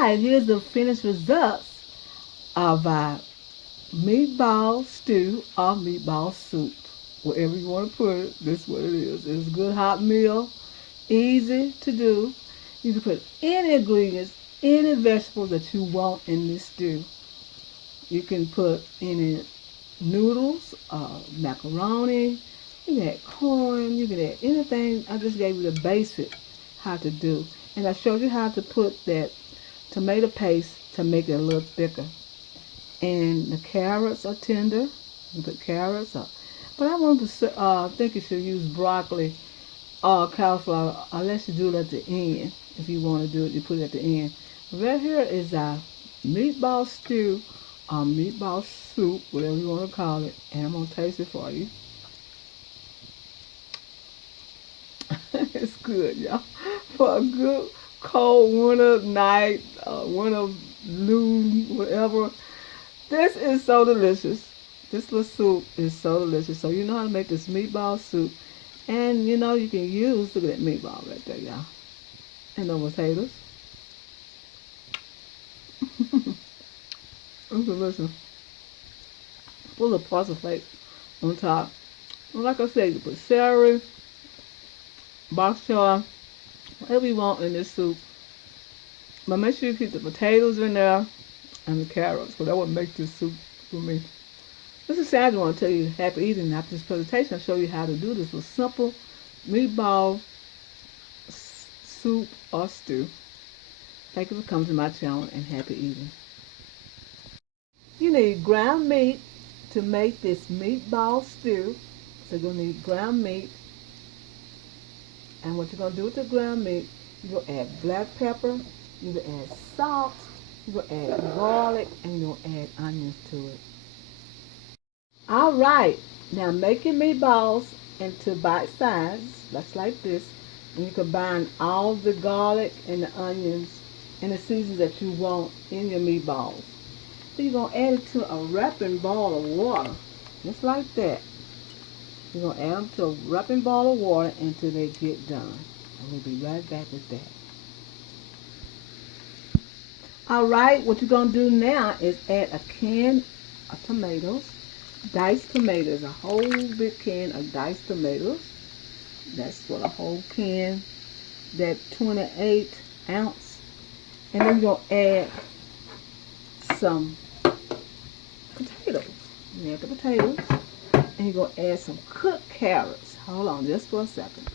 right, here's the finished results of our meatball stew or meatball soup. Wherever you want to put it, this is what it is. It's a good hot meal, easy to do. You can put any ingredients, any vegetables that you want in this stew. You can put any noodles, macaroni, you can add corn, you can add anything. I just gave you the basic how to do. And I showed you how to put that tomato paste to make it a little thicker. And the carrots are tender. You put carrots up. But I want to think you should use broccoli or cauliflower unless you do it at the end. If you want to do it, you put it at the end. Right here is our meatball stew or meatball soup, whatever you want to call it. And I'm going to taste it for you. It's good, y'all. For a good cold winter night, winter noon, whatever. This is so delicious. This little soup is so delicious. So you know how to make this meatball soup. And you know you can use, look at that meatball right there, y'all. And the potatoes. It's delicious. Full of parsley flakes on top. And like I said, you put celery, bok choy, whatever you want in this soup. But make sure you keep the potatoes in there and the carrots, because that would make this soup for me. This is Sandra. I want to tell you happy eating. After this presentation, I'll show you how to do this with simple meatball soup or stew. Thank you for coming to my channel and happy eating. You need ground meat to make this meatball stew. So you're going to need ground meat. And what you're going to do with the ground meat, you're going to add black pepper, you're going to add salt, you're going to add garlic, and you're going to add onions to it. All right, now make your meatballs into bite size, just like this, and you combine all the garlic and the onions and the seasons that you want in your meatballs. So you're going to add it to a wrapping ball of water, just like that. You're going to add them to a wrapping ball of water until they get done. And we'll be right back with that. All right, what you're going to do now is add a can of tomatoes. Diced tomatoes, a whole big can of diced tomatoes. That's what a whole can, that 28 ounce. And then you're going to add some potatoes. You add the potatoes, and you're going to add some cooked carrots. Hold on just for a second.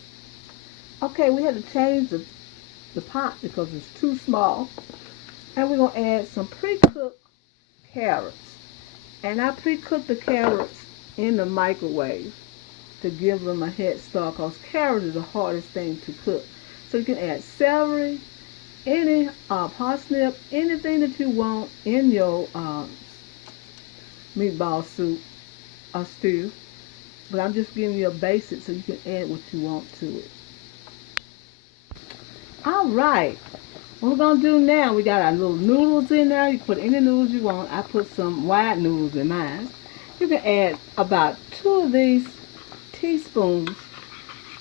Okay, we had to change the pot because it's too small. And we're going to add some pre-cooked carrots. And I pre-cooked the carrots in the microwave to give them a head start, because carrots is the hardest thing to cook. So you can add celery, any parsnip, anything that you want in your meatball soup or stew. But I'm just giving you a basic so you can add what you want to it. All right. What we're going to do now, we got our little noodles in there. You can put any noodles you want. I put some white noodles in mine. You can add about 2 of these teaspoons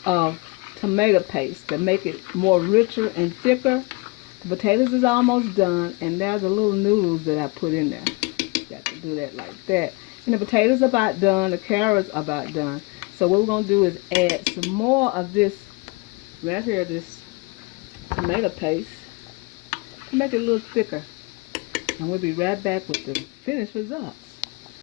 of tomato paste to make it more richer and thicker. The potatoes is almost done, and there's the little noodles that I put in there. Got to do that like that. And the potatoes are about done. The carrots are about done. So what we're going to do is add some more of this right here, this tomato paste, to make it a little thicker. And we'll be right back with the finished results.